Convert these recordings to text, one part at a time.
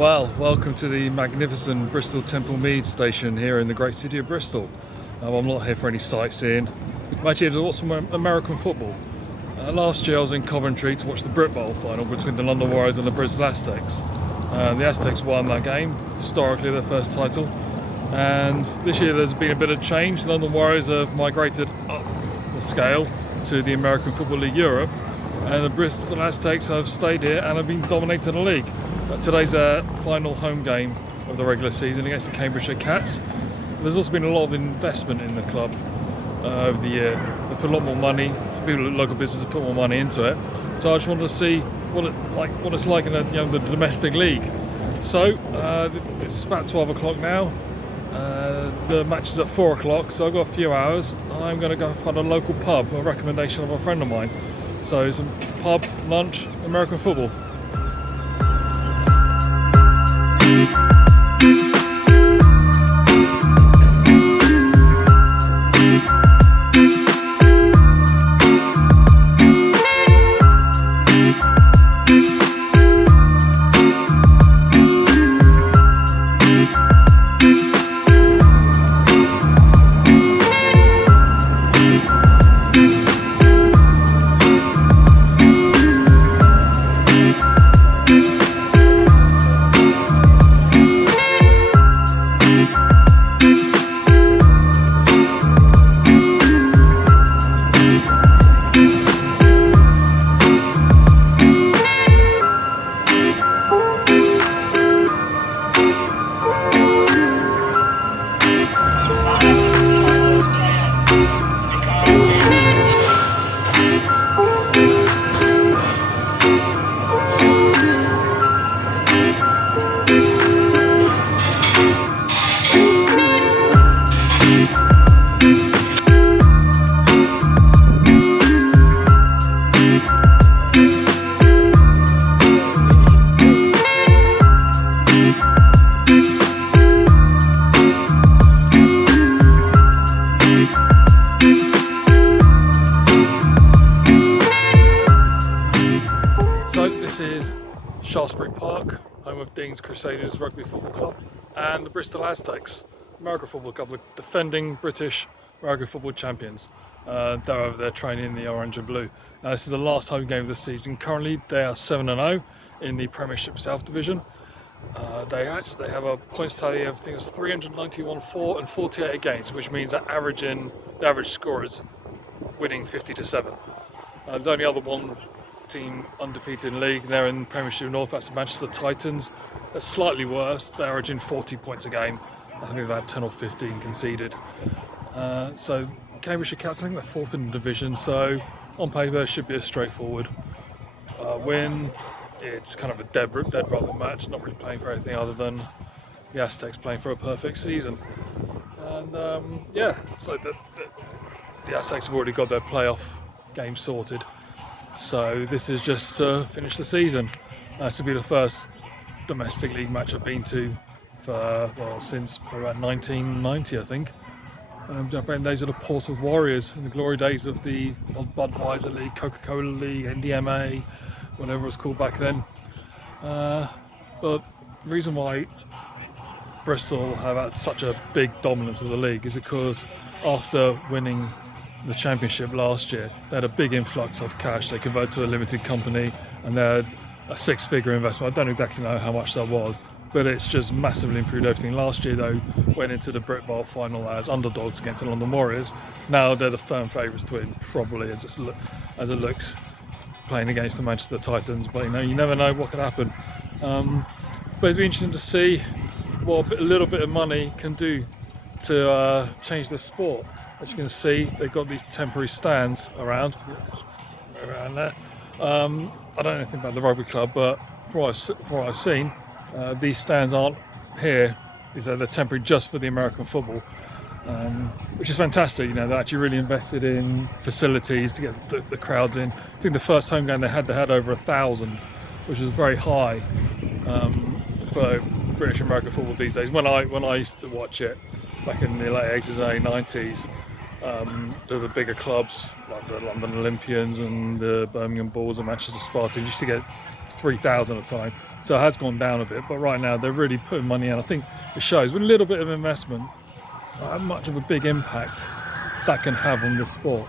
Well, welcome to the magnificent Bristol Temple Mead station here in the great city of Bristol. I'm not here for any sightseeing. I'm actually here to watch some American football. Last year I was in Coventry to watch the Britbowl final between the London Warriors and the Bristol Aztecs. The Aztecs won that game, historically their first title. And this year there's been a bit of change. The London Warriors have migrated up the scale to the American Football League Europe, and the Bristol Aztecs have stayed here and have been dominating the league. Today's our final home game of the regular season against the Cambridgeshire Cats. There's also been a lot of investment in the club over the year. They put a lot more money, some people at local business have put more money into it. So I just wanted to see what it's like in the domestic league. So it's about 12 o'clock now. The match is at 4 o'clock, so I've got a few hours. I'm going to go find a local pub, a recommendation of a friend of mine. So some pub, lunch, American football. Park, home of Dean's Crusaders Rugby Football Club and the Bristol Aztecs, American Football Club, the defending British American Football champions. They're over there training in the orange and blue. Now this is the last home game of the season. Currently they are 7-0 in the Premiership South Division. They have a points tally of, I think it's 391 for and 48 against, which means that the average score is winning 50-7. There's only other one team undefeated in league. They're in Premiership North, that's the Manchester Titans. They're slightly worse, they're averaging 40 points a game. I think about 10 or 15 conceded. So Cambridgeshire Cats, I think they're fourth in the division, so on paper should be a straightforward win. It's kind of a dead rubber match, not really playing for anything other than the Aztecs playing for a perfect season. And yeah, so the Aztecs have already got their playoff game sorted. So this is just to finish the season. This will be the first domestic league match I've been to for, well, since probably about 1990, I think. Back in the days of the Portsmouth Warriors, in the glory days of the Budweiser League, Coca-Cola League, NDMA, whatever it was called back then. But the reason why Bristol have had such a big dominance of the league is because after winning the championship last year, they had a big influx of cash. They converted to a limited company and they had a six-figure investment. I don't exactly know how much that was, but it's just massively improved everything. Last year though, went into the Britbowl final as underdogs against the London Warriors. Now they're the firm favourites to win, probably as it looks, playing against the Manchester Titans, but you never know what could happen. But it'd be interesting to see what a little bit of money can do to change the sport. As you can see, they've got these temporary stands around there. I don't know anything about the rugby club, but from what I've seen, these stands aren't here. They're temporary just for the American football, which is fantastic. They're actually really invested in facilities to get the crowds in. I think the first home game they had over 1,000, which is very high for British American football these days. When I used to watch it back in the late 80s, early 90s, the bigger clubs like the London Olympians and the Birmingham Bulls and Manchester Spartans used to get 3,000 a time, so it has gone down a bit, but right now they're really putting money in. I think it shows with a little bit of investment how much of a big impact that can have on this sport.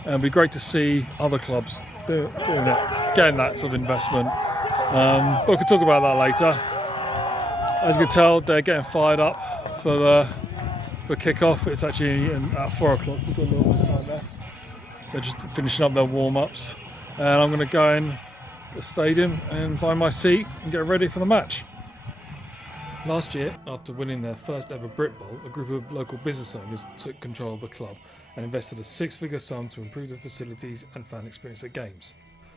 And it'd be great to see other clubs doing it, getting that sort of investment. But we can talk about that later. As you can tell, they're getting fired up for kick-off. It's actually at 4 o'clock. We've got a little bit of time left. They're just finishing up their warm-ups, and I'm going to go in the stadium and find my seat and get ready for the match. Last year, after winning their first ever Britbowl, a group of local business owners took control of the club and invested a six-figure sum to improve the facilities and fan experience at games.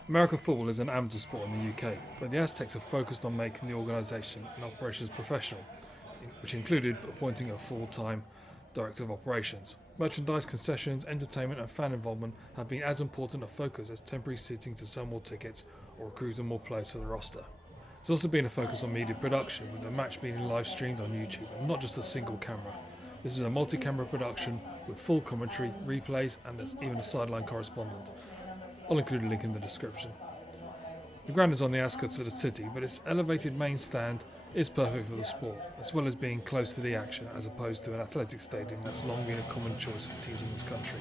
American football is an amateur sport in the UK, but the Aztecs have focused on making the organisation and operations professional, which included appointing a full-time Director of Operations. Merchandise, concessions, entertainment and fan involvement have been as important a focus as temporary seating to sell more tickets or recruiting more players for the roster. There's also been a focus on media production, with the match being live streamed on YouTube and not just a single camera. This is a multi-camera production with full commentary, replays and even a sideline correspondent. I'll include a link in the description. The ground is on the outskirts of the city, but its elevated main stand is perfect for the sport, as well as being close to the action as opposed to an athletic stadium that's long been a common choice for teams in this country.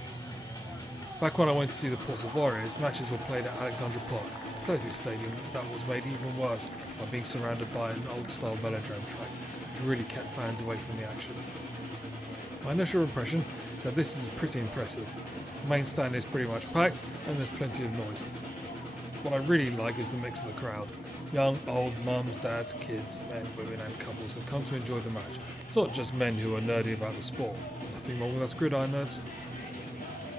Back when I went to see the Portsmouth Warriors, matches were played at Alexandra Park, an athletic stadium that was made even worse by being surrounded by an old-style velodrome track, which really kept fans away from the action. My initial impression is that this is pretty impressive. The main stand is pretty much packed and there's plenty of noise. What I really like is the mix of the crowd. Young, old, mums, dads, kids, men, women and couples have come to enjoy the match. It's not just men who are nerdy about the sport. Nothing wrong with us gridiron nerds.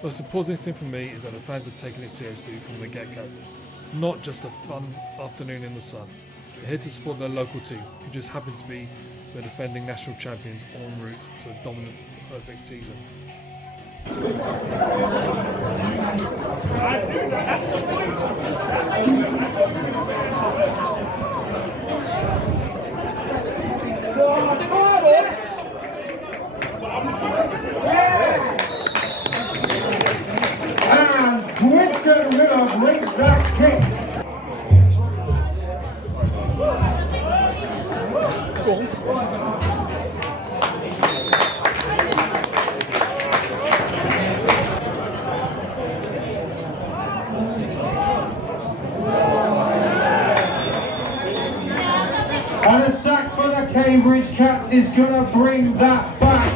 The most important thing for me is that the fans are taking it seriously from the get-go. It's not just a fun afternoon in the sun. They're here to support their local team, who just happen to be the defending national champions en route to a dominant, perfect season. And Quinton Miller brings that kick. And a sack for the Cambridge Cats is going to bring that back.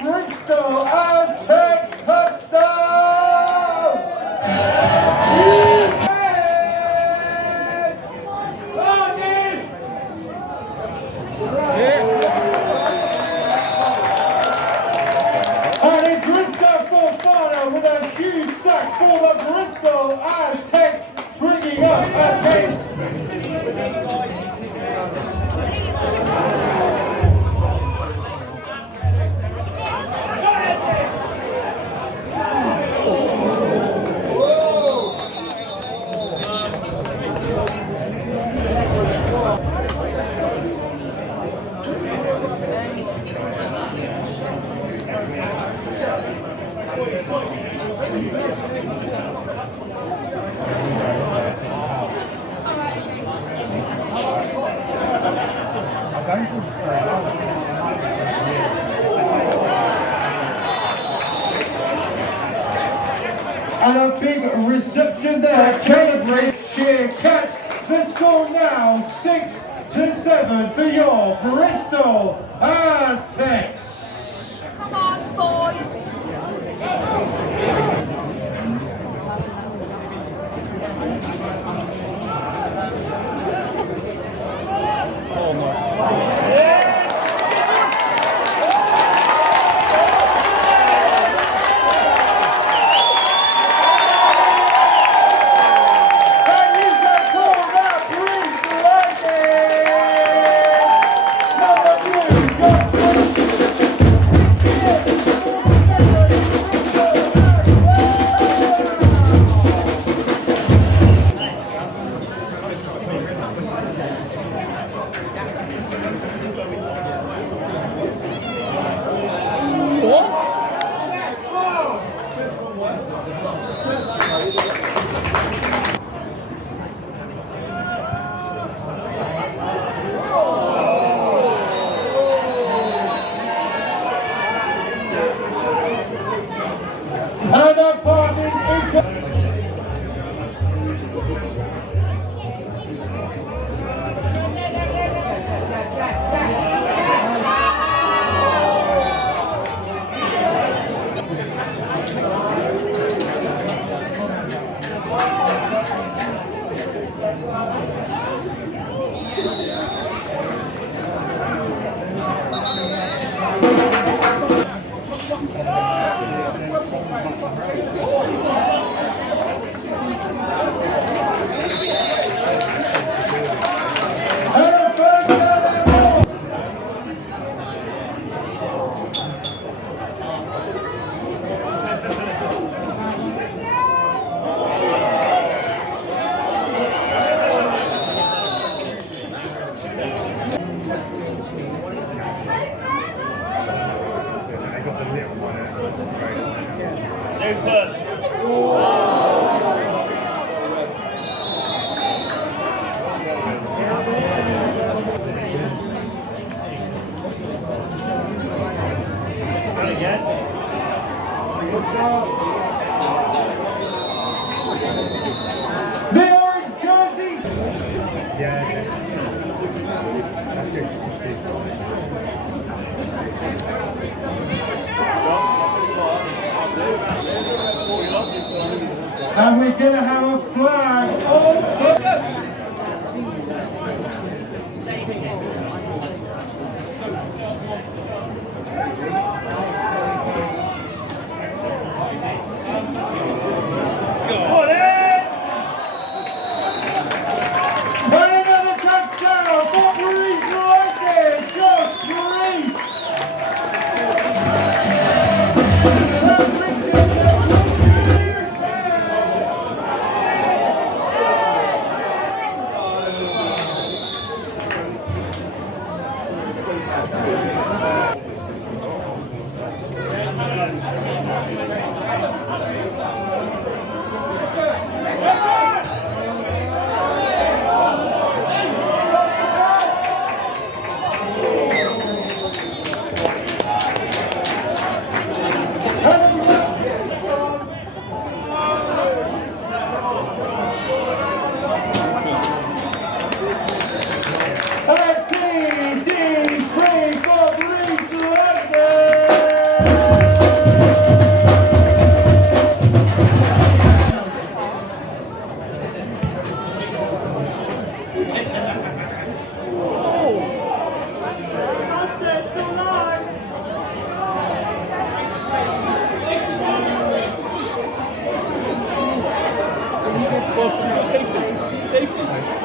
Bristol Aztecs touchdown! And it's Bristol Fofana with a huge sack for the Bristol Aztecs, bringing up Aztecs. And a big reception there, Cambridgeshire Cats. The score now 6-7 for your Bristol Aztecs. Come on, boys. And a passing the orange jersey. And we're going to have a flag. And another touchdown for Bristol Aztecs. Just Greece.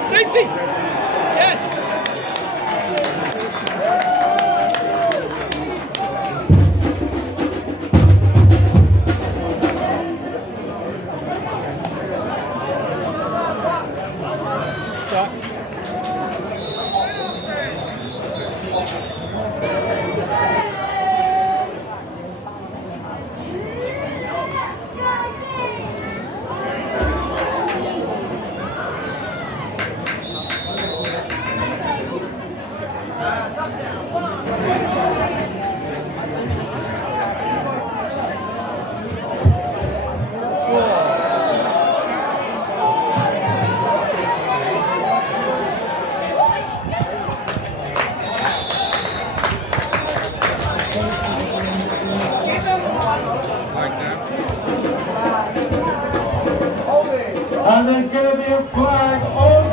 Safety! Yes! And there's going to be a flag on.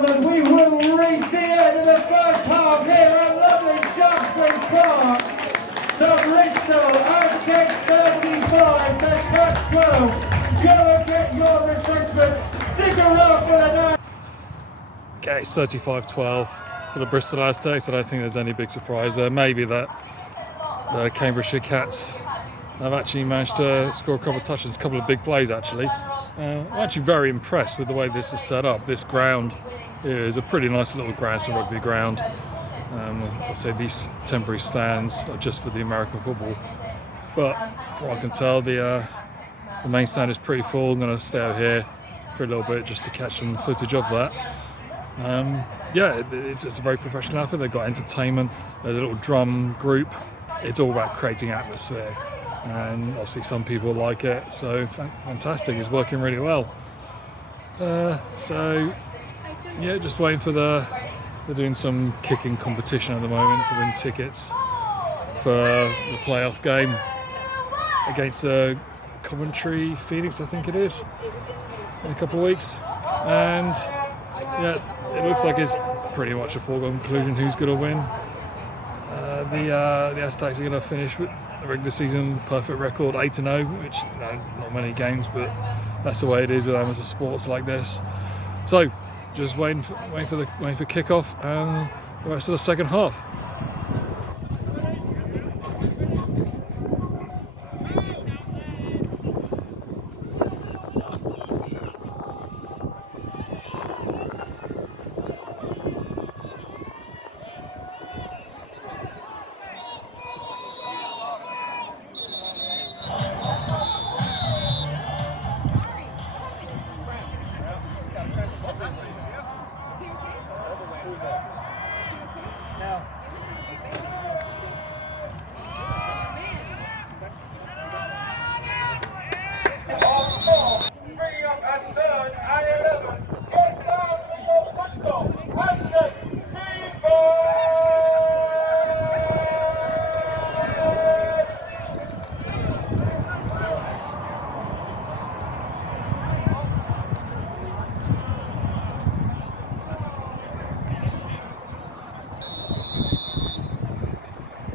gentlemen, we will reach the end of the first half here at lovely Shaftesbury Park. The Bristol Aztecs 35, the Cats 12. Go and get your refreshment. Stick around for the night. Okay, it's 35-12 for the Bristol Aztecs. I don't think there's any big surprise there. Maybe that the Cambridgeshire Cats have actually managed to score a couple of touches, a couple of big plays actually. I'm actually very impressed with the way this is set up. This ground is a pretty nice little ground, it's a rugby ground. I'd say these temporary stands are just for the American football. But from what I can tell, the main stand is pretty full. I'm going to stay out here for a little bit just to catch some footage of that. Yeah, it's a very professional outfit. They've got entertainment, a little drum group. It's all about creating atmosphere, and obviously some people like it, so fantastic. It's working really well. So yeah, just waiting for they're doing some kicking competition at the moment to win tickets for the playoff game against Coventry Phoenix, I think it is, in a couple of weeks. And yeah, it looks like it's pretty much a foregone conclusion who's going to win. The Aztecs are going to finish with the regular season perfect record, 8-0, which not many games, but that's the way it is with amateur sports like this. So just waiting for kickoff and the rest of the second half. Bringing up at third and 11. Get down for your Bristol Aztecs T5.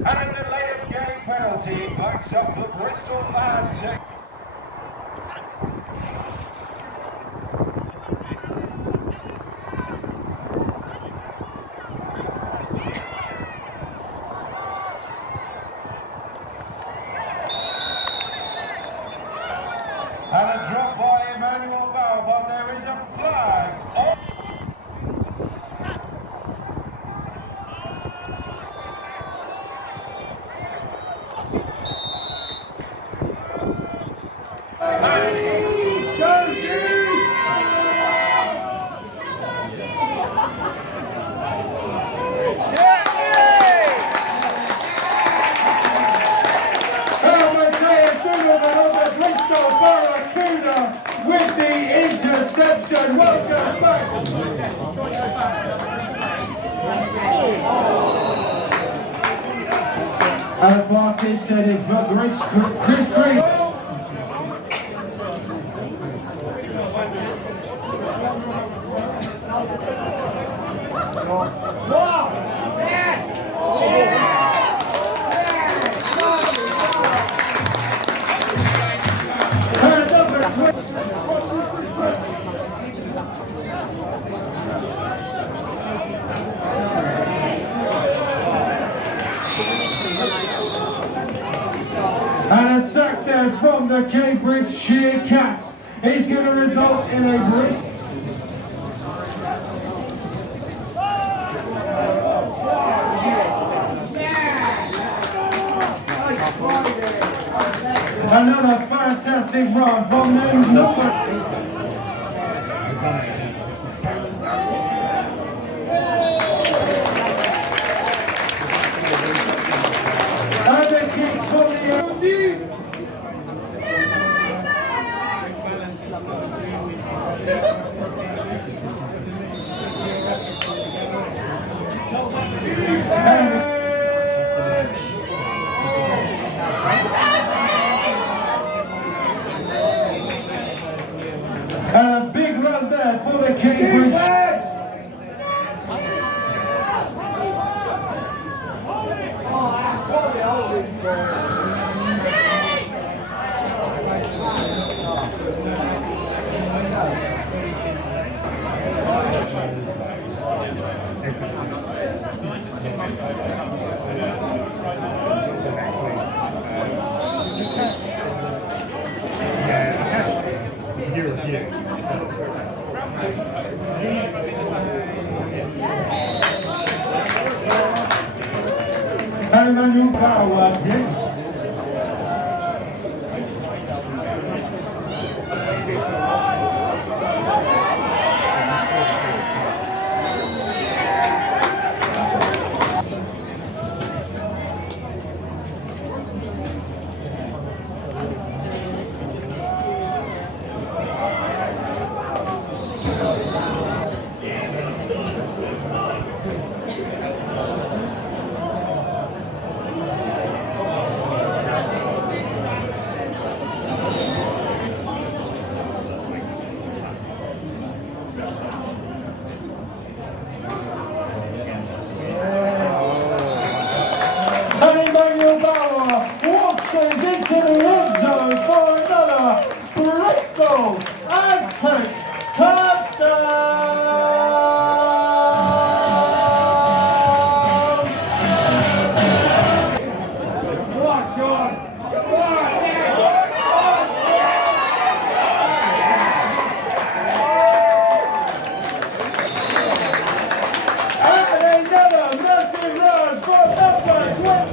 And a delayed game penalty backs up the Bristol Aztecs. And a drop by Emmanuel Bell, but there is a flag. And he's going to with the interception. Welcome back. And a pass intended for Chris Green. And a sack there from the Cambridgeshire Cats is going to result in a Bristol. Another fantastic run from the number. And the kick from the OD. And a big run there for the Cambridge. Manual power work, yes. Into the end zone for another Bristol Aztecs touchdown! Watch on! And another massive run for number 20!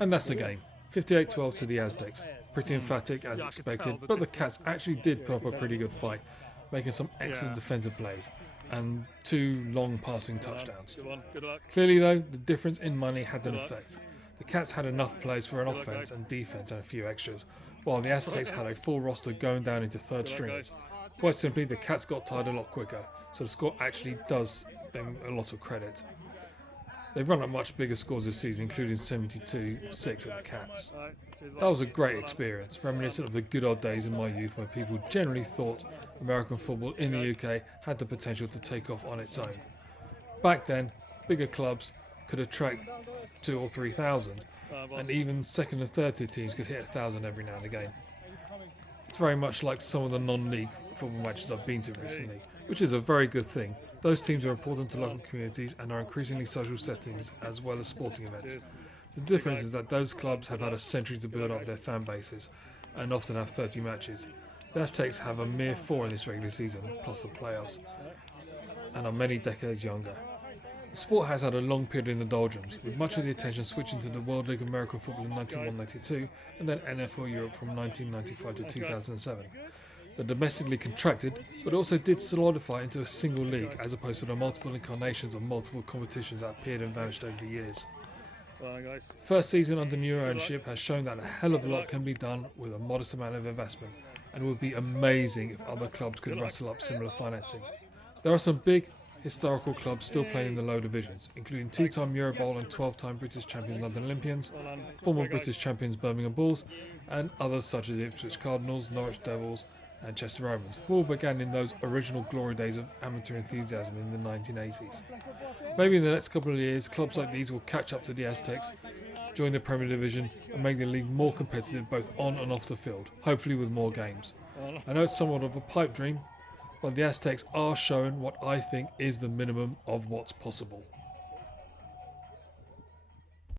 And that's the game. 58-12 to the Aztecs. Pretty emphatic as expected, but the Cats actually did put up a pretty good fight, making some excellent defensive plays and 2 long passing touchdowns. Clearly though, the difference in money had an effect. The Cats had enough players for an offense and defense and a few extras, while the Aztecs had a full roster going down into third stringers. Quite simply, the Cats got tired a lot quicker, so the score actually does them a lot of credit. They've run up much bigger scores this season, including 72-6 at the Cats. That was a great experience, reminiscent of the good old days in my youth when people generally thought American football in the UK had the potential to take off on its own. Back then, bigger clubs could attract 2,000 or 3,000, and even second and third tier teams could hit 1,000 every now and again. It's very much like some of the non-league football matches I've been to recently, which is a very good thing. Those teams are important to local communities and are increasingly social settings as well as sporting events. The difference is that those clubs have had a century to build up their fan bases and often have 30 matches. The Aztecs have a mere 4 in this regular season, plus the playoffs, and are many decades younger. The sport has had a long period in the doldrums, with much of the attention switching to the World League of American Football in 1992 and then NFL Europe from 1995 to 2007. The domestic league contracted, but also did solidify into a single league as opposed to the multiple incarnations of multiple competitions that appeared and vanished over the years. First season under new ownership has shown that a hell of a lot can be done with a modest amount of investment, and it would be amazing if other clubs could rustle up similar financing. There are some big historical clubs still playing in the lower divisions, including 2-time Eurobowl and 12-time British champions London Olympians, former British champions Birmingham Bulls, and others such as Ipswich Cardinals, Norwich Devils and Chester Romans, who all began in those original glory days of amateur enthusiasm in the 1980s. Maybe in the next couple of years, clubs like these will catch up to the Aztecs, join the Premier Division and make the league more competitive both on and off the field, hopefully with more games. I know it's somewhat of a pipe dream, but the Aztecs are showing what I think is the minimum of what's possible.